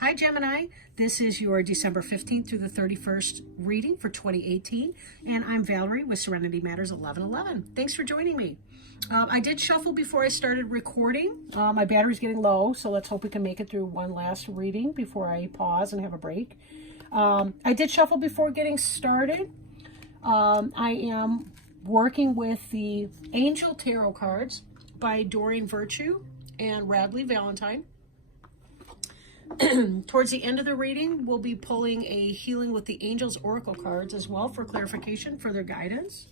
Hi Gemini, this is your December 15th through the 31st reading for 2018, and I'm Valerie with Serenity Matters 1111. Thanks for joining me. I did shuffle before I started recording. My battery's getting low, so let's hope we can make it through one last reading before I pause and have a break. I did shuffle before getting started. I am working with the Angel Tarot cards by Doreen Virtue and Radley Valentine. Towards the end of the reading, we'll be pulling a Healing with the Angels Oracle cards as well for clarification, further guidance.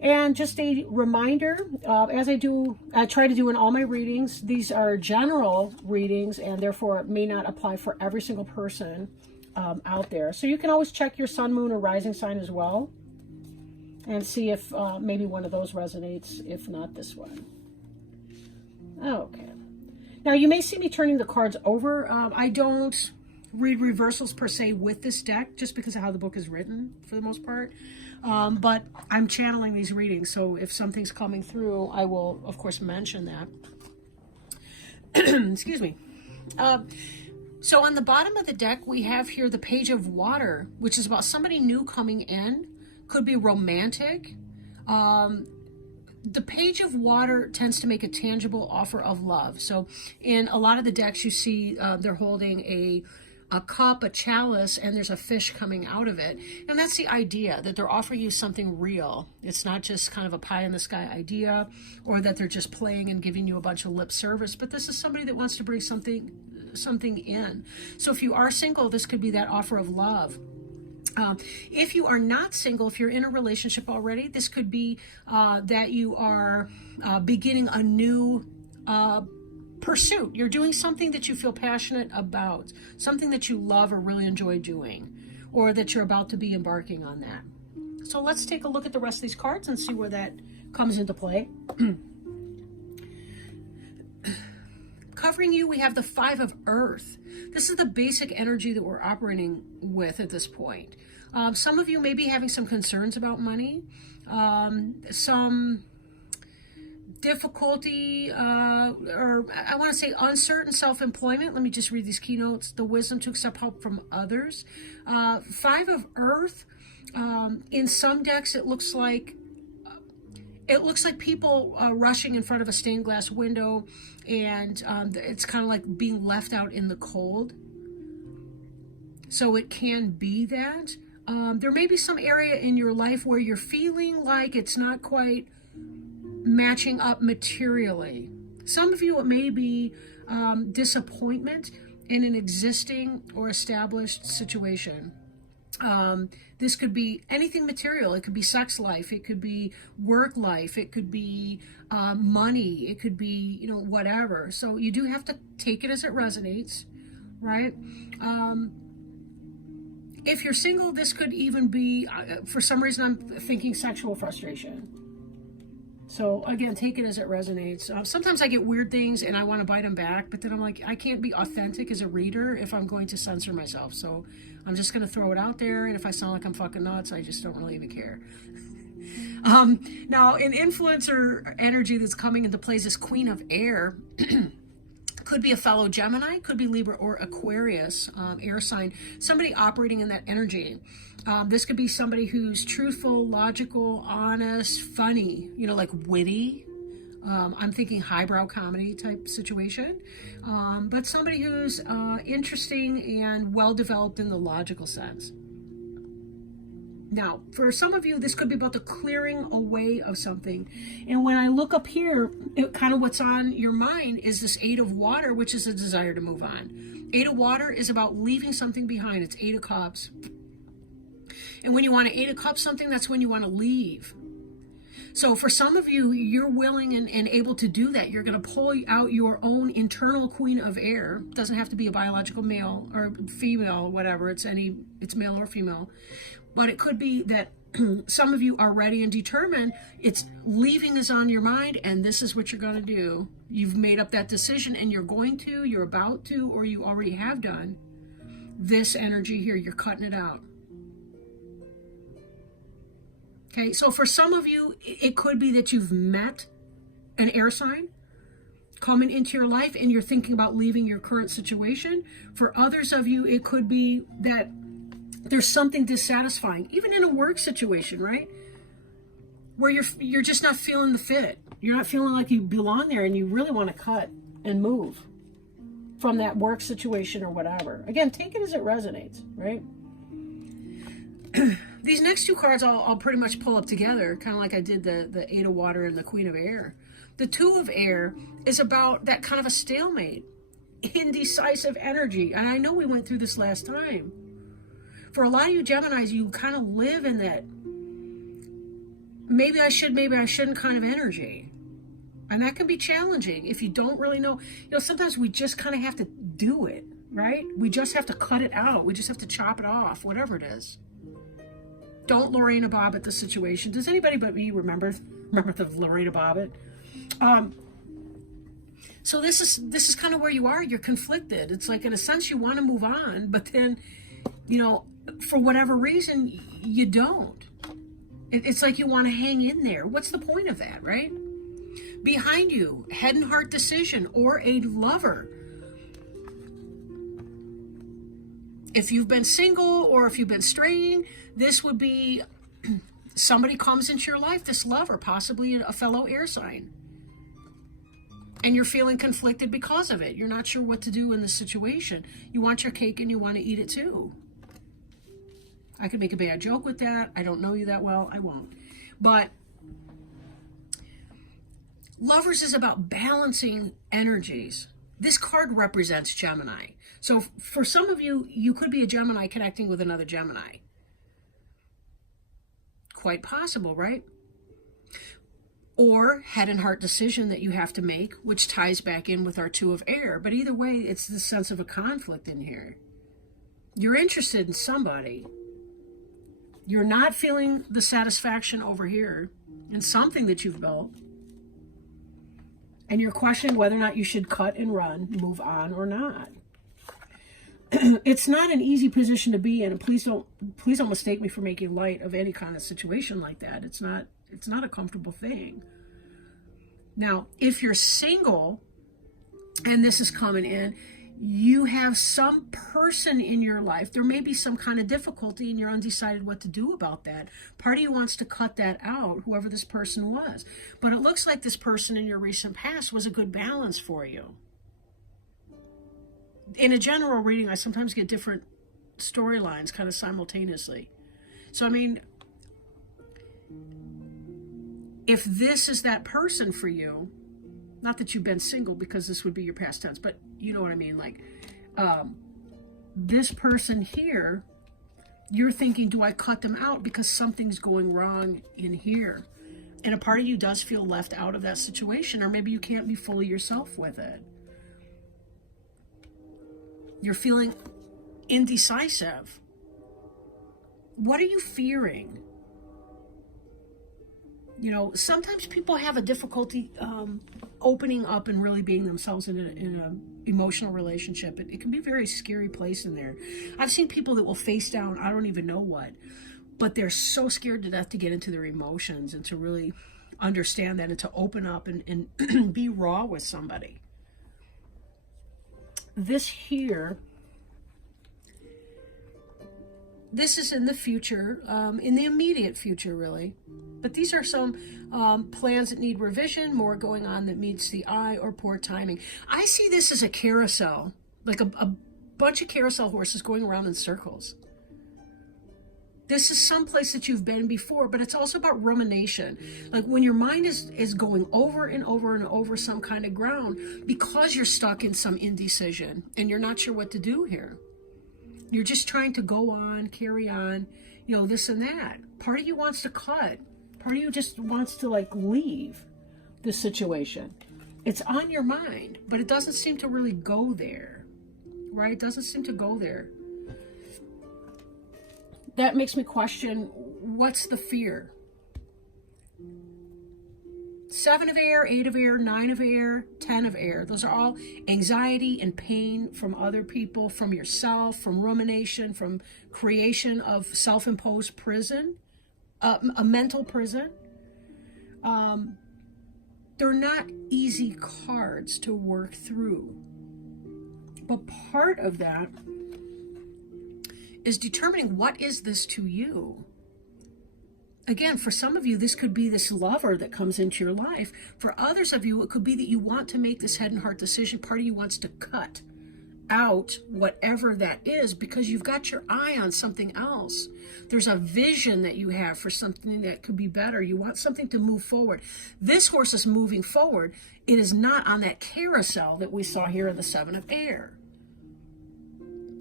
And just a reminder, as I try to do in all my readings, these are general readings and therefore may not apply for every single person out there. So you can always check your sun, moon, or rising sign as well and see if maybe one of those resonates, if not this one. Okay. Now, you may see me turning the cards over. I don't read reversals per se with this deck, just because of how the book is written for the most part. But I'm channeling these readings, so if something's coming through, I will, of course, mention that. Excuse me. So on the bottom of the deck, we have here the Page of Water, which is about somebody new coming in. Could be romantic. The Page of Water tends to make a tangible offer of love. So in a lot of the decks, you see they're holding a cup, a chalice, and there's a fish coming out of it. And that's the idea, that they're offering you something real. It's not just kind of a pie in the sky idea, or that they're just playing and giving you a bunch of lip service. But this is somebody that wants to bring something in. So if you are single, this could be that offer of love. If you are not single, if you're in a relationship already, this could be that you are beginning a new pursuit. You're doing something that you feel passionate about, something that you love or really enjoy doing, or that you're about to be embarking on that. So let's take a look at the rest of these cards and see where that comes into play. Covering you, we have the Five of Earth. This is the basic energy that we're operating with at this point. Some of you may be having some concerns about money, some difficulty, or I want to say uncertain self-employment. Let me just read these keynotes. The wisdom to accept help from others. Five of Earth. In some decks, it looks like people rushing in front of a stained glass window, and it's kind of like being left out in the cold. So it can be that. There may be some area in your life where you're feeling like it's not quite matching up materially. Some of you, it may be disappointment in an existing or established situation. This could be anything material. It could be sex life. It could be work life. It could be money. It could be, whatever. So you do have to take it as it resonates, right? If you're single, this could even be, for some reason, I'm thinking sexual frustration. So again, take it as it resonates. Sometimes I get weird things and I want to bite them back, but then I'm like, I can't be authentic as a reader if I'm going to censor myself. So I'm just going to throw it out there. And if I sound like I'm fucking nuts, I just don't really even care. Now, an influencer energy that's coming into play is this Queen of Air. Could be a fellow Gemini, could be Libra or Aquarius, air sign. Somebody operating in that energy. This could be somebody who's truthful, logical, honest, funny, like witty. I'm thinking highbrow comedy type situation. But somebody who's interesting and well-developed in the logical sense. Now, for some of you, this could be about the clearing away of something. And when I look up here, kind of what's on your mind is this Eight of Water, which is a desire to move on. Eight of Water is about leaving something behind. It's Eight of Cups. And when you want to Eight of Cups something, that's when you want to leave. So for some of you, you're willing and able to do that. You're going to pull out your own internal Queen of Air. It doesn't have to be a biological male or female, whatever. It's male or female. But it could be that some of you are ready and determined. It's leaving is on your mind, and this is what you're going to do. You've made up that decision, and you're going to, you're about to, or you already have done. This energy here, you're cutting it out. Okay, so for some of you, it could be that you've met an air sign, coming into your life and you're thinking about leaving your current situation. For others of you, it could be that there's something dissatisfying, even in a work situation, right? Where you're just not feeling the fit. You're not feeling like you belong there and you really want to cut and move from that work situation or whatever. Again, take it as it resonates, right? These next two cards I'll pretty much pull up together, kind of like I did the Eight of Water and the Queen of Air. The Two of Air is about that kind of a stalemate, indecisive energy. And I know we went through this last time. For a lot of you Geminis, you kind of live in that maybe I should, maybe I shouldn't kind of energy. And that can be challenging if you don't really know. You know, sometimes we just kind of have to do it, right? We just have to cut it out. We just have to chop it off, whatever it is. Don't Lorena Bobbitt the situation. Does anybody but me remember the Lorena Bobbitt? So this is kind of where you are. You're conflicted. It's like, in a sense, you want to move on, but then, you know, for whatever reason, you don't. It's like you want to hang in there. What's the point of that, right? Behind you, head and heart decision or a lover. If you've been single or if you've been straying, this would be somebody comes into your life, this lover, possibly a fellow air sign. And you're feeling conflicted because of it. You're not sure what to do in this situation. You want your cake and you want to eat it too. I could make a bad joke with that. I don't know you that well. I won't. But Lovers is about balancing energies. This card represents Gemini. So for some of you, you could be a Gemini connecting with another Gemini. Quite possible, right? Or head and heart decision that you have to make, which ties back in with our Two of Air. But either way, it's the sense of a conflict in here. You're interested in somebody. You're not feeling the satisfaction over here in something that you've built. And you're questioning whether or not you should cut and run, move on or not. It's not an easy position to be in, and please don't mistake me for making light of any kind of situation like that. It's not a comfortable thing. Now, if you're single, and this is coming in, you have some person in your life, there may be some kind of difficulty and you're undecided what to do about that. Part of you wants to cut that out, whoever this person was. But it looks like this person in your recent past was a good balance for you. In a general reading, I sometimes get different storylines kind of simultaneously. So, I mean, if this is that person for you, not that you've been single because this would be your past tense, but you know what I mean? Like, this person here, you're thinking, do I cut them out because something's going wrong in here? And a part of you does feel left out of that situation, or maybe you can't be fully yourself with it. You're feeling indecisive. What are you fearing? You know, sometimes people have a difficulty opening up and really being themselves in an emotional relationship. It can be a very scary place in there. I've seen people that will face down, I don't even know what, but they're so scared to death to get into their emotions and to really understand that and to open up and be raw with somebody. This here, this is in the future, in the immediate future, really. But these are some plans that need revision, more going on that meets the eye, or poor timing. I see this as a carousel, like a bunch of carousel horses going around in circles. This is someplace that you've been before, but it's also about rumination. Like when your mind is going over and over and over some kind of ground because you're stuck in some indecision and you're not sure what to do here. You're just trying to go on, carry on, you know, this and that. Part of you wants to cut. Part of you just wants to like leave this situation. It's on your mind, but it doesn't seem to really go there, right? It doesn't seem to go there. That makes me question, what's the fear? 7 of air, 8 of air, 9 of air, 10 of air. Those are all anxiety and pain from other people, from yourself, from rumination, from creation of self-imposed prison, a mental prison. they're not easy cards to work through. But part of that is determining, what is this to you? Again, for some of you, this could be this lover that comes into your life. For others of you, it could be that you want to make this head and heart decision. Part of you wants to cut out whatever that is because you've got your eye on something else. There's a vision that you have for something that could be better. You want something to move forward. This horse is moving forward. It is not on that carousel that we saw here in the Seven of Air.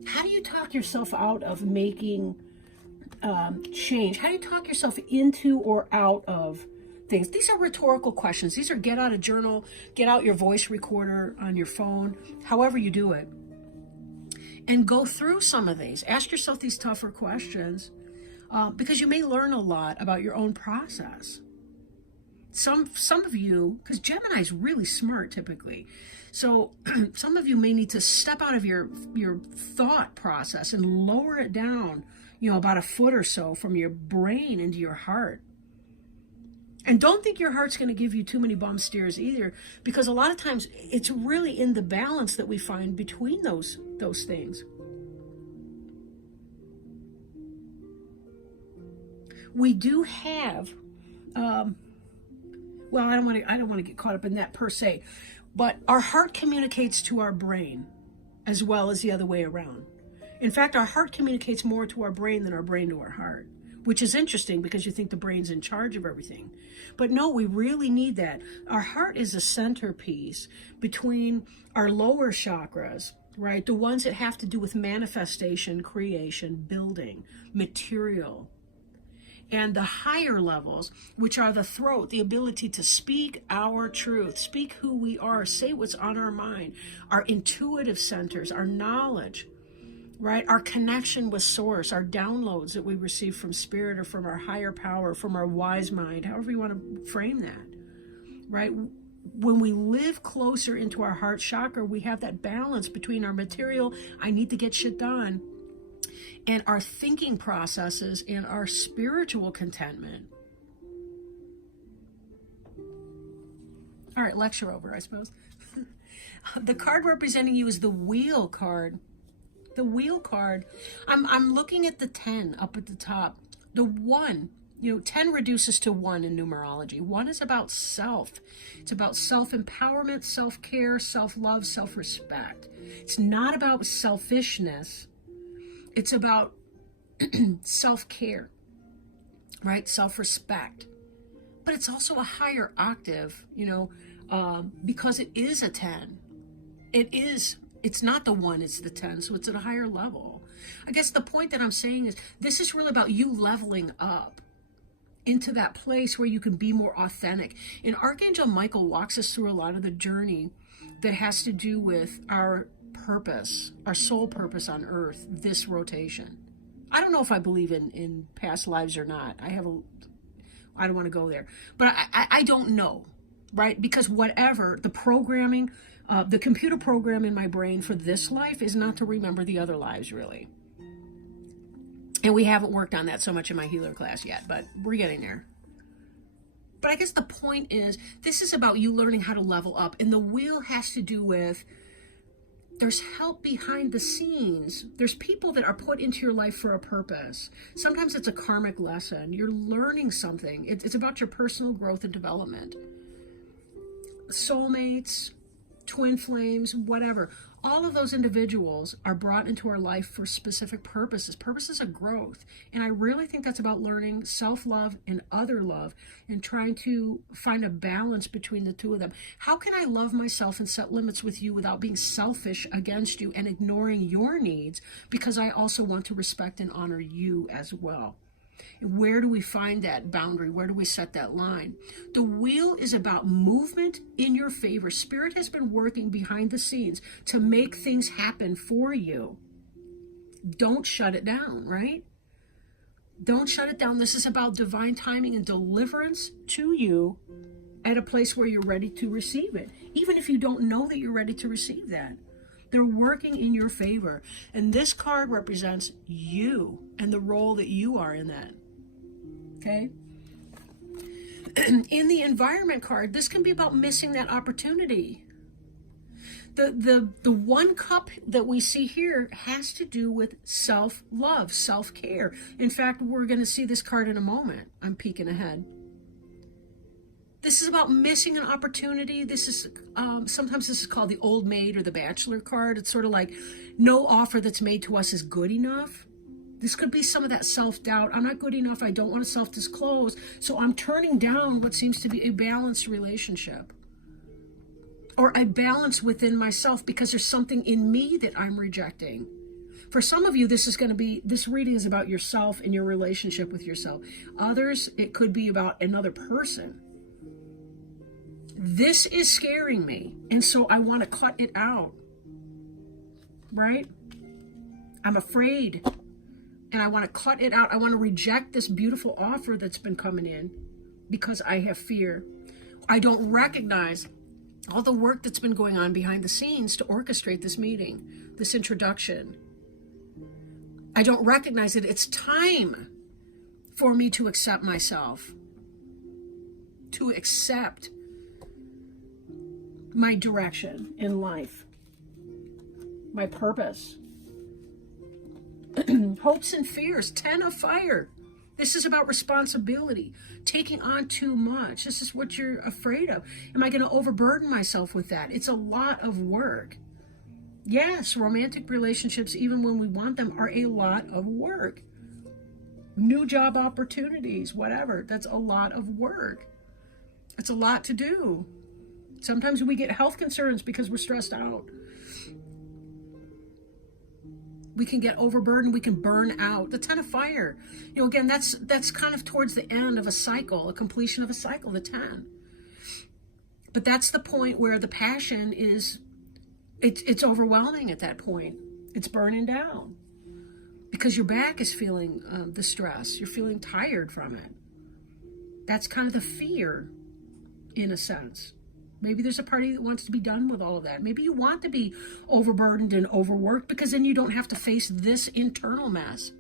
How do you talk yourself out of making change? How do you talk yourself into or out of things? These are rhetorical questions. These are get out a journal, get out your voice recorder on your phone, however you do it. And go through some of these. Ask yourself these tougher questions because you may learn a lot about your own process. Some of you, because Gemini is really smart typically, so some of you may need to step out of your thought process and lower it down, about a foot or so from your brain into your heart. And don't think your heart's going to give you too many bum steers either, because a lot of times it's really in the balance that we find between those things. We do have, well, I don't want to get caught up in that per se, but our heart communicates to our brain as well as the other way around. In fact, our heart communicates more to our brain than our brain to our heart, which is interesting because you think the brain's in charge of everything. But no, we really need that. Our heart is a centerpiece between our lower chakras, right? The ones that have to do with manifestation, creation, building, material. And the higher levels, which are the throat, the ability to speak our truth, speak who we are, say what's on our mind, our intuitive centers, our knowledge, right? Our connection with source, our downloads that we receive from spirit or from our higher power, from our wise mind, however you want to frame that, right? When we live closer into our heart chakra, we have that balance between our material, I need to get shit done, and our thinking processes and our spiritual contentment. All right, lecture over, I suppose. The card representing you is the Wheel card. The Wheel card, I'm looking at the 10 up at the top. The 1, 10 reduces to 1 in numerology. 1 is about self. It's about self-empowerment, self-care, self-love, self-respect. It's not about selfishness. It's about self-care, right? Self-respect. But it's also a higher octave, because it is a 10. It's not the 1, it's the 10, so it's at a higher level. I guess the point that I'm saying is this is really about you leveling up into that place where you can be more authentic. And Archangel Michael walks us through a lot of the journey that has to do with our purpose, our soul purpose on earth, this rotation. I don't know if I believe in past lives or not. I don't want to go there. But I don't know, right? Because whatever, the programming, the computer program in my brain for this life is not to remember the other lives, really. And we haven't worked on that so much in my healer class yet, but we're getting there. But I guess the point is, this is about you learning how to level up. And the Wheel has to do with, there's help behind the scenes. There's people that are put into your life for a purpose. Sometimes it's a karmic lesson. You're learning something. It's about your personal growth and development. Soulmates, twin flames, whatever. All of those individuals are brought into our life for specific purposes of growth. And I really think that's about learning self-love and other love and trying to find a balance between the two of them. How can I love myself and set limits with you without being selfish against you and ignoring your needs, because I also want to respect and honor you as well? Where do we find that boundary? Where do we set that line? The Wheel is about movement in your favor. Spirit has been working behind the scenes to make things happen for you. Don't shut it down, right? Don't shut it down. This is about divine timing and deliverance to you at a place where you're ready to receive it. Even if you don't know that you're ready to receive that. They're working in your favor. And this card represents you and the role that you are in that. Okay? In the environment card, this can be about missing that opportunity. The one cup that we see here has to do with self-love, self-care. In fact, we're going to see this card in a moment. I'm peeking ahead. This is about missing an opportunity. This is sometimes this is called the old maid or the bachelor card. It's sort of like no offer that's made to us is good enough. This could be some of that self-doubt. I'm not good enough. I don't want to self-disclose. So I'm turning down what seems to be a balanced relationship. Or a balance within myself because there's something in me that I'm rejecting. For some of you, this reading is about yourself and your relationship with yourself. Others, it could be about another person. This is scaring me, and so I want to cut it out. Right? I'm afraid, and I want to cut it out. I want to reject this beautiful offer that's been coming in because I have fear. I don't recognize all the work that's been going on behind the scenes to orchestrate this meeting, this introduction. I don't recognize that it's time for me to accept myself, to accept my direction in life, my purpose. Hopes and fears, 10 of fire. This is about responsibility, taking on too much. This is what you're afraid of. Am I going to overburden myself with that? It's a lot of work. Yes, romantic relationships, even when we want them, are a lot of work. New job opportunities, whatever. That's a lot of work. It's a lot to do. Sometimes we get health concerns because we're stressed out. We can get overburdened. We can burn out. The 10 of fire. Again, that's kind of towards the end of a cycle, a completion of a cycle, the 10. But that's the point where the passion is, it's overwhelming at that point. It's burning down. Because your back is feeling the stress. You're feeling tired from it. That's kind of the fear, in a sense. Maybe there's a party that wants to be done with all of that. Maybe you want to be overburdened and overworked because then you don't have to face this internal mess,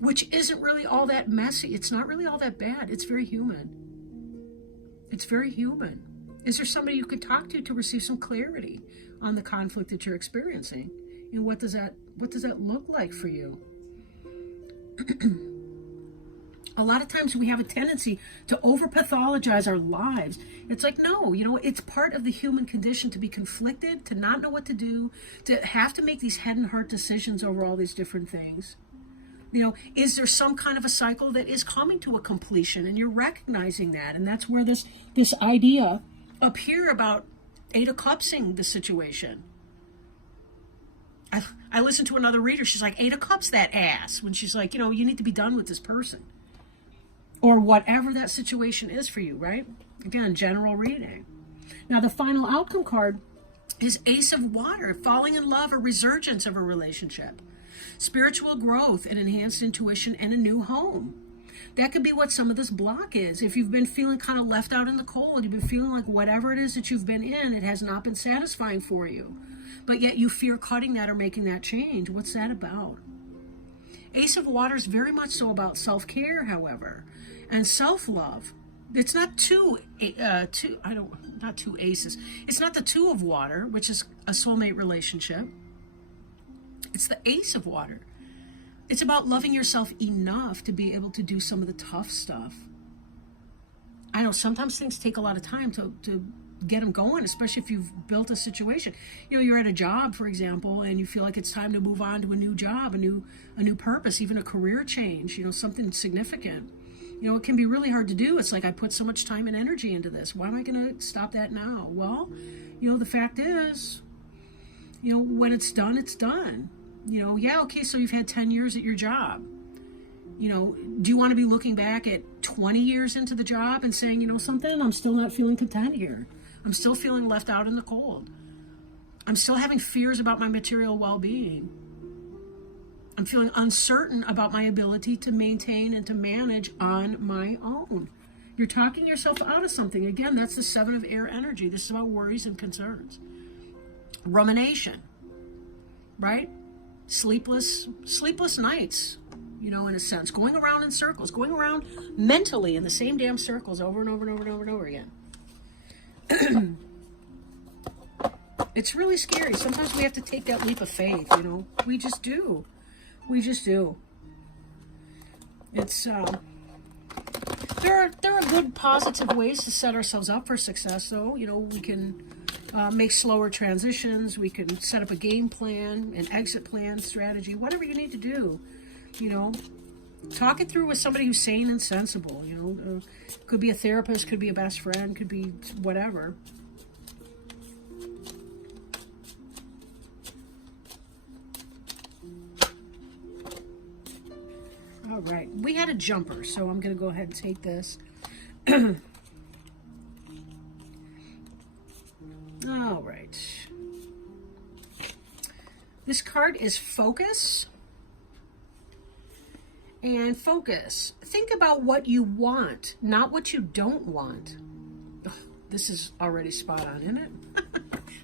which isn't really all that messy. It's not really all that bad. It's very human. It's very human. Is there somebody you could talk to receive some clarity on the conflict that you're experiencing? And what does that look like for you? A lot of times we have a tendency to over-pathologize our lives. It's like, no, it's part of the human condition to be conflicted, to not know what to do, to have to make these head and heart decisions over all these different things. Is there some kind of a cycle that is coming to a completion and you're recognizing that? And that's where this idea up here about 8 of Cupsing the situation. I listened to another reader. She's like, 8 of Cups that ass. When she's like, you need to be done with this person. Or whatever that situation is for you, right? Again, general reading. Now, the final outcome card is Ace of Water, falling in love, a resurgence of a relationship, spiritual growth and enhanced intuition, and a new home. That could be what some of this block is. If you've been feeling kind of left out in the cold, you've been feeling like whatever it is that you've been in, it has not been satisfying for you, but yet you fear cutting that or making that change. What's that about? Ace of Water is very much so about self-care, however, and self-love. It's not two aces. It's not the 2 of Water, which is a soulmate relationship. It's the Ace of Water. It's about loving yourself enough to be able to do some of the tough stuff. I know sometimes things take a lot of time to get them going, especially if you've built a situation. You're at a job, for example, and you feel like it's time to move on to a new job, a new purpose, even a career change, something significant. It can be really hard to do. It's like, I put so much time and energy into this. Why am I going to stop that now? Well, the fact is, when it's done, it's done. Okay, so you've had 10 years at your job. Do you want to be looking back at 20 years into the job and saying, something, I'm still not feeling content here. I'm still feeling left out in the cold. I'm still having fears about my material well-being. I'm feeling uncertain about my ability to maintain and to manage on my own. You're talking yourself out of something. Again, that's the 7 of air energy. This is about worries and concerns. Rumination, right? Sleepless nights. you know, in a sense, going around in circles, going around mentally in the same damn circles over and over and over and over and over again. It's really scary. Sometimes we have to take that leap of faith, you know. We just do. We just do. It's there are good positive ways to set ourselves up for success, though. You know, we can make slower transitions. We can set up a game plan, an exit plan, strategy, whatever you need to do. You know, talk it through with somebody who's sane and sensible. You know, could be a therapist, could be a best friend, could be whatever. All right, we had a jumper, so I'm going to go ahead and take this. All right. This card is focus. And focus. Think about what you want, not what you don't want. Ugh, this is already spot on, isn't it?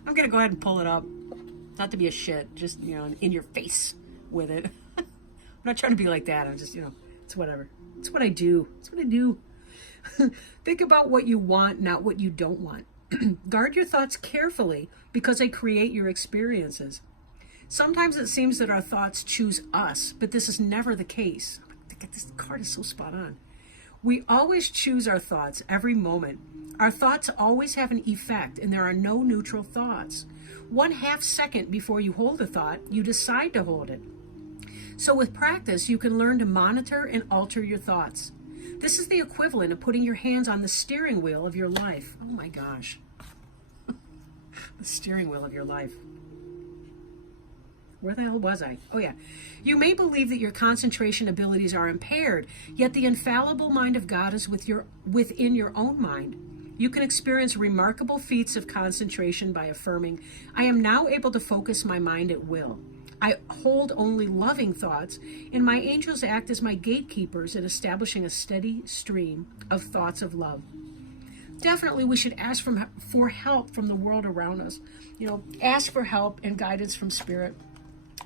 I'm going to go ahead and pull it up. Not to be a shit, just, you know, in your face with it. I'm not trying to be like that. I'm just, you know, it's whatever. It's what I do. It's what I do. Think about what you want, not what you don't want. Guard your thoughts carefully because they create your experiences. Sometimes it seems that our thoughts choose us, but this is never the case. This card is so spot on. We always choose our thoughts every moment. Our thoughts always have an effect, and there are no neutral thoughts. 1/2 second before you hold a thought, you decide to hold it. So with practice, you can learn to monitor and alter your thoughts. This is the equivalent of putting your hands on the steering wheel of your life. Oh my gosh. The steering wheel of your life. Where the hell was I? Oh yeah. You may believe that your concentration abilities are impaired, yet the infallible mind of God is within your own mind. You can experience remarkable feats of concentration by affirming, I am now able to focus my mind at will. I hold only loving thoughts, and my angels act as my gatekeepers in establishing a steady stream of thoughts of love. Definitely, we should ask for help from the world around us. You know, ask for help and guidance from Spirit.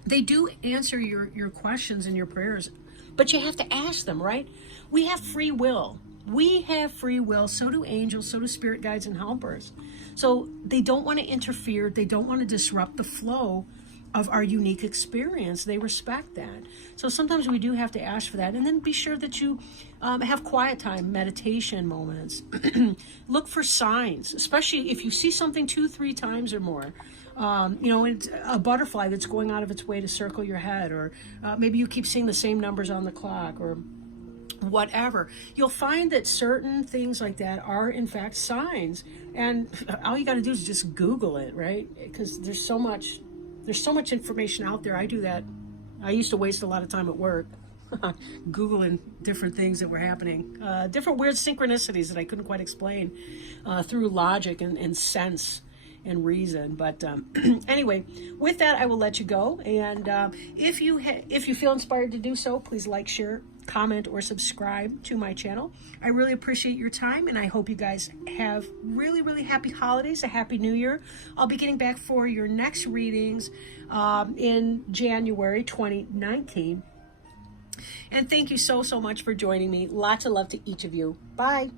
They do answer your questions and your prayers, but you have to ask them, right? We have free will. We have free will. So do angels, so do spirit guides and helpers. So they don't want to interfere. They don't want to disrupt the flow of our unique experience. They respect that. So sometimes we do have to ask for that. And then be sure that you have quiet time, meditation moments. Look for signs, especially if you see something 2-3 times or more. You know, it's a butterfly that's going out of its way to circle your head, or maybe you keep seeing the same numbers on the clock, or whatever. You'll find that certain things like that are in fact signs, and all you got to do is just Google it, right? Because there's so much information out there. I do that. I used to waste a lot of time at work Googling different things that were happening, different weird synchronicities that I couldn't quite explain through logic and sense and reason. But anyway, with that, I will let you go. And if you feel inspired to do so, please like, share, comment, or subscribe to my channel. I really appreciate your time, and I hope you guys have really, really happy holidays, a happy new year. I'll be getting back for your next readings in January 2019. And thank you so much for joining me. Lots of love to each of you. Bye.